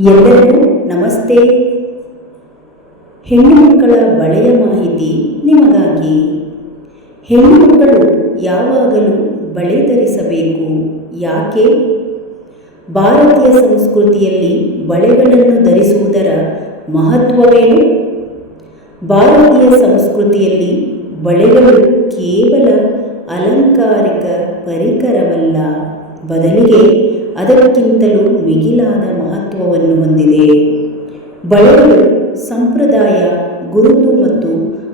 ಎಲ್ಲರಿಗೂ ನಮಸ್ತೆ. ಹೆಣ್ಣು ಮಕ್ಕಳ ಬಳೆಯ ಮಾಹಿತಿ ನಿಮಗಾಗಿ. ಹೆಣ್ಣು ಮಕ್ಕಳು ಯಾವಾಗಲೂ ಬಳೆ ಧರಿಸಬೇಕು, ಯಾಕೆ? ಭಾರತೀಯ ಸಂಸ್ಕೃತಿಯಲ್ಲಿ ಬಳೆಗಳನ್ನು ಧರಿಸುವುದರ ಮಹತ್ವವೇನು? ಭಾರತೀಯ ಸಂಸ್ಕೃತಿಯಲ್ಲಿ ಬಳೆಗಳು ಕೇವಲ ಅಲಂಕಾರಿಕ ಪರಿಕರವಲ್ಲ. ಬದಲಿಗೆ ಅದಕ್ಕಿಂತಲೂ ಮಿಗಿಲಾದ ಮಹತ್ವವನ್ನು ಹೊಂದಿದೆ. ಬಳೆಗಳು ಸಂಪ್ರದಾಯ, ಗುರುತು ಮತ್ತು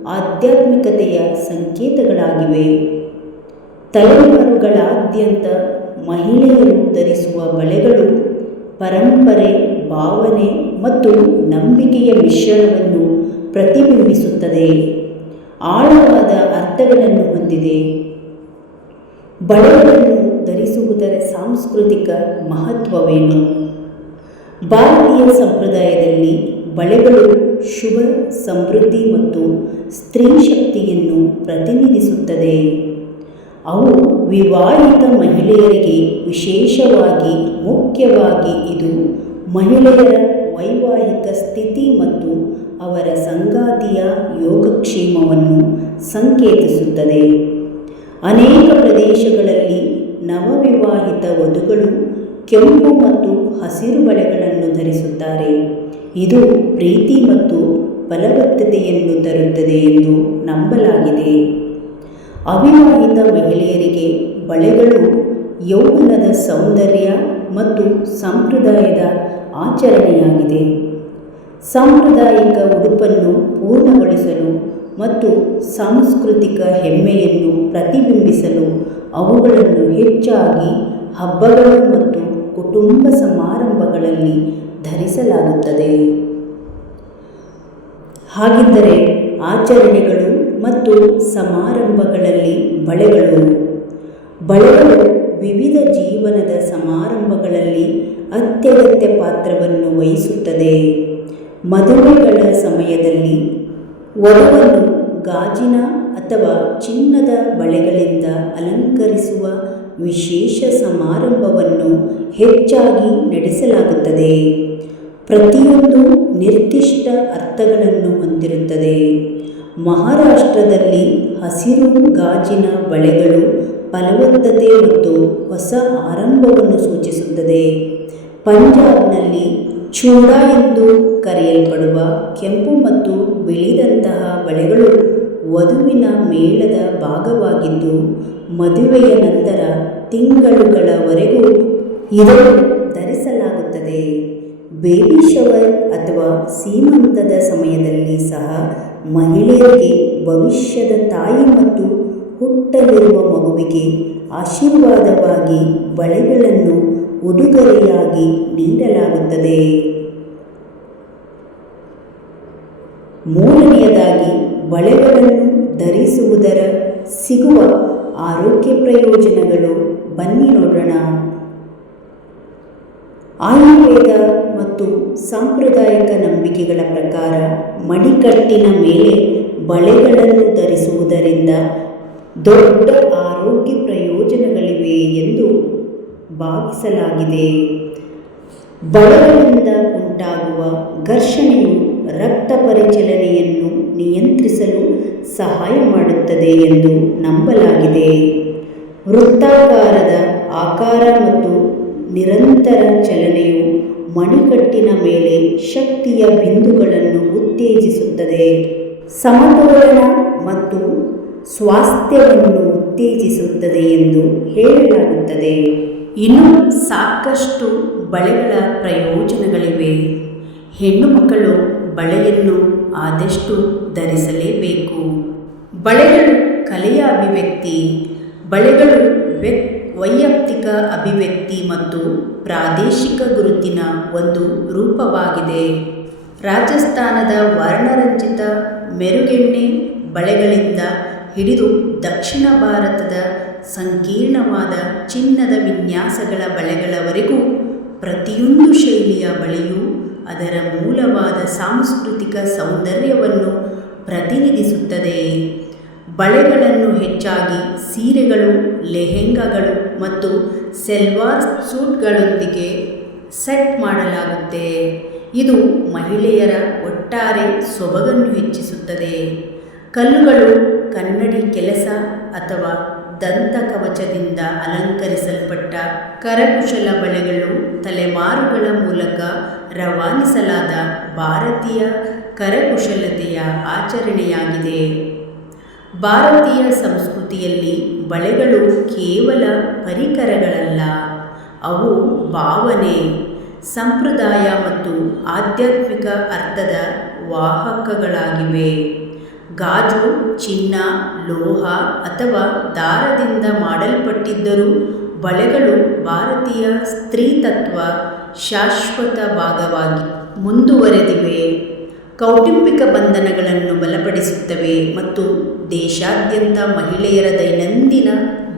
ಆಧ್ಯಾತ್ಮಿಕತೆಯ ಸಂಕೇತಗಳಾಗಿವೆ. ತಲೆಮಾರುಗಳಾದ್ಯಂತ ಮಹಿಳೆಯರು ಧರಿಸುವ ಬಳೆಗಳು ಪರಂಪರೆ, ಭಾವನೆ ಮತ್ತು ನಂಬಿಕೆಯ ಮಿಶ್ರಣವನ್ನು ಪ್ರತಿಬಿಂಬಿಸುತ್ತದೆ. ಆಳವಾದ ಅರ್ಥಗಳನ್ನು ಹೊಂದಿದೆ. ಬಳೆಗಳನ್ನು ಧರಿಸುವುದರ ಸಾಂಸ್ಕೃತಿಕ ಮಹತ್ವವೇನು? ಭಾರತೀಯ ಸಂಪ್ರದಾಯದಲ್ಲಿ ಬಳೆಗಳು ಶುಭ, ಸಮೃದ್ಧಿ ಮತ್ತು ಸ್ತ್ರೀ ಶಕ್ತಿಯನ್ನು ಪ್ರತಿನಿಧಿಸುತ್ತದೆ. ಅವು ವಿವಾಹಿತ ಮಹಿಳೆಯರಿಗೆ ವಿಶೇಷವಾಗಿ ಮುಖ್ಯವಾಗಿ ಇದು ಮಹಿಳೆಯರ ವೈವಾಹಿಕ ಸ್ಥಿತಿ ಮತ್ತು ಅವರ ಸಂಗಾತಿಯ ಯೋಗಕ್ಷೇಮವನ್ನು ಸಂಕೇತಿಸುತ್ತದೆ. ಅನೇಕ ಪ್ರದೇಶಗಳಲ್ಲಿ ನವವಿವಾಹಿತ ವಧುಗಳು ಕೆಂಪು ಮತ್ತು ಹಸಿರು ಬಳೆಗಳನ್ನು ಧರಿಸುತ್ತಾರೆ. ಇದು ಪ್ರೀತಿ ಮತ್ತು ಫಲವತ್ತತೆಯನ್ನು ತರುತ್ತದೆ ಎಂದು ನಂಬಲಾಗಿದೆ. ಅವಿವಾಹಿತ ಮಹಿಳೆಯರಿಗೆ ಬಳೆಗಳು ಯೌವನದ ಸೌಂದರ್ಯ ಮತ್ತು ಸಂಪ್ರದಾಯದ ಆಚರಣೆಯಾಗಿದೆ. ಸಾಂಪ್ರದಾಯಿಕ ಉಡುಪನ್ನು ಪೂರ್ಣಗೊಳಿಸಲು ಮತ್ತು ಸಾಂಸ್ಕೃತಿಕ ಹೆಮ್ಮೆಯನ್ನು ಪ್ರತಿಬಿಂಬಿಸಲು ಅವುಗಳನ್ನು ಹೆಚ್ಚಾಗಿ ಹಬ್ಬಗಳು ಮತ್ತು ಕುಟುಂಬ ಸಮಾರಂಭಗಳಲ್ಲಿ ಧರಿಸಲಾಗುತ್ತದೆ. ಹಾಗಿದ್ದರೆ ಆಚರಣೆಗಳು ಮತ್ತು ಸಮಾರಂಭಗಳಲ್ಲಿ ಬಳೆಗಳು. ಬಳೆಗಳು ವಿವಿಧ ಜೀವನದ ಸಮಾರಂಭಗಳಲ್ಲಿ ಅತ್ಯಗತ್ಯ ಪಾತ್ರವನ್ನು ವಹಿಸುತ್ತದೆ. ಮದುವೆಗಳ ಸಮಯದಲ್ಲಿ ವಧುವನ್ನು ಗಾಜಿನ ಅಥವಾ ಚಿನ್ನದ ಬಳೆಗಳಿಂದ ಅಲಂಕರಿಸುವ ವಿಶೇಷ ಸಮಾರಂಭವನ್ನು ಹೆಚ್ಚಾಗಿ ನಡೆಸಲಾಗುತ್ತದೆ. ಪ್ರತಿಯೊಂದು ನಿರ್ದಿಷ್ಟ ಅರ್ಥಗಳನ್ನು ಹೊಂದಿರುತ್ತದೆ. ಮಹಾರಾಷ್ಟ್ರದಲ್ಲಿ ಹಸಿರು ಗಾಜಿನ ಬಳೆಗಳು ಫಲವತ್ತತೆ ಮತ್ತು ಹೊಸ ಆರಂಭವನ್ನು ಸೂಚಿಸುತ್ತದೆ. ಪಂಜಾಬ್ನಲ್ಲಿ ಚೂಡಾ ಎಂದು ಕರೆಯಲ್ಪಡುವ ಕೆಂಪು ಮತ್ತು ಬಿಳಿದಂತಹ ಬಳೆಗಳು ವಧುವಿನ ಮೇಳದ ಭಾಗವಾಗಿದ್ದು, ಮದುವೆಯ ನಂತರ ತಿಂಗಳುಗಳವರೆಗೂ ಇದನ್ನು ಧರಿಸಲಾಗುತ್ತದೆ. ಬೇಬಿ ಶವರ್ ಅಥವಾ ಸೀಮಂತದ ಸಮಯದಲ್ಲಿ ಸಹ ಮಹಿಳೆಯರಿಗೆ ಭವಿಷ್ಯದ ತಾಯಿ ಮತ್ತು ಹುಟ್ಟಲಿರುವ ಮಗುವಿಗೆ ಆಶೀರ್ವಾದವಾಗಿ ಬಳೆಗಳನ್ನು ಉಡುಗೊರೆಯಾಗಿ ನೀಡಲಾಗುತ್ತದೆ. ಮೂರನೆಯದಾಗಿ ಧರಿಸುವುದರ ಸಿಗುವ ಆರೋಗ್ಯ ಪ್ರಯೋಜನಗಳು ಬನ್ನಿ ನೋಡೋಣ. ಆಯುರ್ವೇದ ಮತ್ತು ಸಾಂಪ್ರದಾಯಿಕ ನಂಬಿಕೆಗಳ ಪ್ರಕಾರ ಮಣಿಕಟ್ಟಿನ ಮೇಲೆ ಬಳೆಗಳನ್ನು ಧರಿಸುವುದರಿಂದ ದೊಡ್ಡ ಆರೋಗ್ಯ ಪ್ರಯೋಜನಗಳಿವೆ ಎಂದು ಭಾವಿಸಲಾಗಿದೆ. ಬಳೆಗಳಿಂದ ಉಂಟಾಗುವ ಘರ್ಷಣೆಯು ರಕ್ತ ಪರಿಚಲನೆಯನ್ನು ನಿಯಂತ್ರಿಸಲು ಸಹಾಯ ಮಾಡುತ್ತದೆ ಎಂದು ನಂಬಲಾಗಿದೆ. ವೃತ್ತಾಕಾರದ ಆಕಾರ ಮತ್ತು ನಿರಂತರ ಚಲನೆಯು ಮಣಿಕಟ್ಟಿನ ಮೇಲೆ ಶಕ್ತಿಯ ಬಿಂದುಗಳನ್ನು ಉತ್ತೇಜಿಸುತ್ತದೆ. ಸಮತೋಲನ ಮತ್ತು ಸ್ವಾಸ್ಥ್ಯವನ್ನು ಉತ್ತೇಜಿಸುತ್ತದೆ ಎಂದು ಹೇಳಲಾಗುತ್ತದೆ. ಇನ್ನು ಸಾಕಷ್ಟು ಬಳೆಗಳ ಪ್ರಯೋಜನಗಳಿವೆ. ಹೆಣ್ಣು ಮಕ್ಕಳು ಬಳೆಯನ್ನು ಆದಷ್ಟು ಧರಿಸಲೇಬೇಕು. ಬಳೆಗಳು ಕಲೆಯ ಅಭಿವ್ಯಕ್ತಿ, ಬಳೆಗಳು ವ್ಯಕ್, ವೈಯಕ್ತಿಕ ಅಭಿವ್ಯಕ್ತಿ ಮತ್ತು ಪ್ರಾದೇಶಿಕ ಗುರುತಿನ ಒಂದು ರೂಪವಾಗಿದೆ. ರಾಜಸ್ಥಾನದ ವರ್ಣರಂಜಿತ ಮೆರುಗೆಣ್ಣೆ ಬಳೆಗಳಿಂದ ಹಿಡಿದು ದಕ್ಷಿಣ ಭಾರತದ ಸಂಕೀರ್ಣವಾದ ಚಿನ್ನದ ವಿನ್ಯಾಸಗಳ ಬಳೆಗಳವರೆಗೂ ಪ್ರತಿಯೊಂದು ಶೈಲಿಯ ಬಳೆಯು ಅದರ ಮೂಲವಾದ ಸಾಂಸ್ಕೃತಿಕ ಸೌಂದರ್ಯವನ್ನು ಪ್ರತಿನಿಧಿಸುತ್ತದೆ. ಬಳೆಗಳನ್ನು ಹೆಚ್ಚಾಗಿ ಸೀರೆಗಳು, ಲೆಹೆಂಗಾಗಳು ಮತ್ತು ಸೆಲ್ವಾರ್ ಸೂಟ್ಗಳೊಂದಿಗೆ ಸೆಟ್ ಮಾಡಲಾಗುತ್ತೆ. ಇದು ಮಹಿಳೆಯರ ಒಟ್ಟಾರೆ ಸೊಬಗನ್ನು ಹೆಚ್ಚಿಸುತ್ತದೆ. ಕಲ್ಲುಗಳು ಕನ್ನಡಿ ಕೆಲಸ ಅಥವಾ ದಂತಕವಚದಿಂದ ಅಲಂಕರಿಸಲ್ಪಟ್ಟ ಕರಕುಶಲ ಬಳೆಗಳು ತಲೆಮಾರುಗಳ ಮೂಲಕ ರವಾನಿಸಲಾದ ಭಾರತೀಯ ಕರಕುಶಲತೆಯ ಆಚರಣೆಯಾಗಿದೆ. ಭಾರತೀಯ ಸಂಸ್ಕೃತಿಯಲ್ಲಿ ಬಳೆಗಳು ಕೇವಲ ಪರಿಕರಗಳಲ್ಲ, ಅವು ಭಾವನೆ, ಸಂಪ್ರದಾಯ ಮತ್ತು ಆಧ್ಯಾತ್ಮಿಕ ಅರ್ಥದ ವಾಹಕಗಳಾಗಿವೆ. ಗಾಜು, ಚಿನ್ನ, ಲೋಹ ಅಥವಾ ದಾರದಿಂದ ಮಾಡಲ್ಪಟ್ಟಿದ್ದರೂ ಬಳೆಗಳು ಭಾರತೀಯ ಸ್ತ್ರೀತತ್ವ ಶಾಶ್ವತ ಭಾಗವಾಗಿ ಮುಂದುವರೆದಿವೆ. ಕೌಟುಂಬಿಕ ಬಂಧನಗಳನ್ನು ಬಲಪಡಿಸುತ್ತವೆ ಮತ್ತು ದೇಶಾದ್ಯಂತ ಮಹಿಳೆಯರ ದೈನಂದಿನ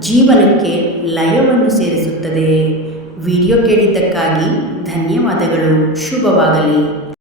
ಜೀವನಕ್ಕೆ ಲಯವನ್ನು ಸೇರಿಸುತ್ತದೆ. ವಿಡಿಯೋ ಕೇಳಿದ್ದಕ್ಕಾಗಿ ಧನ್ಯವಾದಗಳು. ಶುಭವಾಗಲಿ.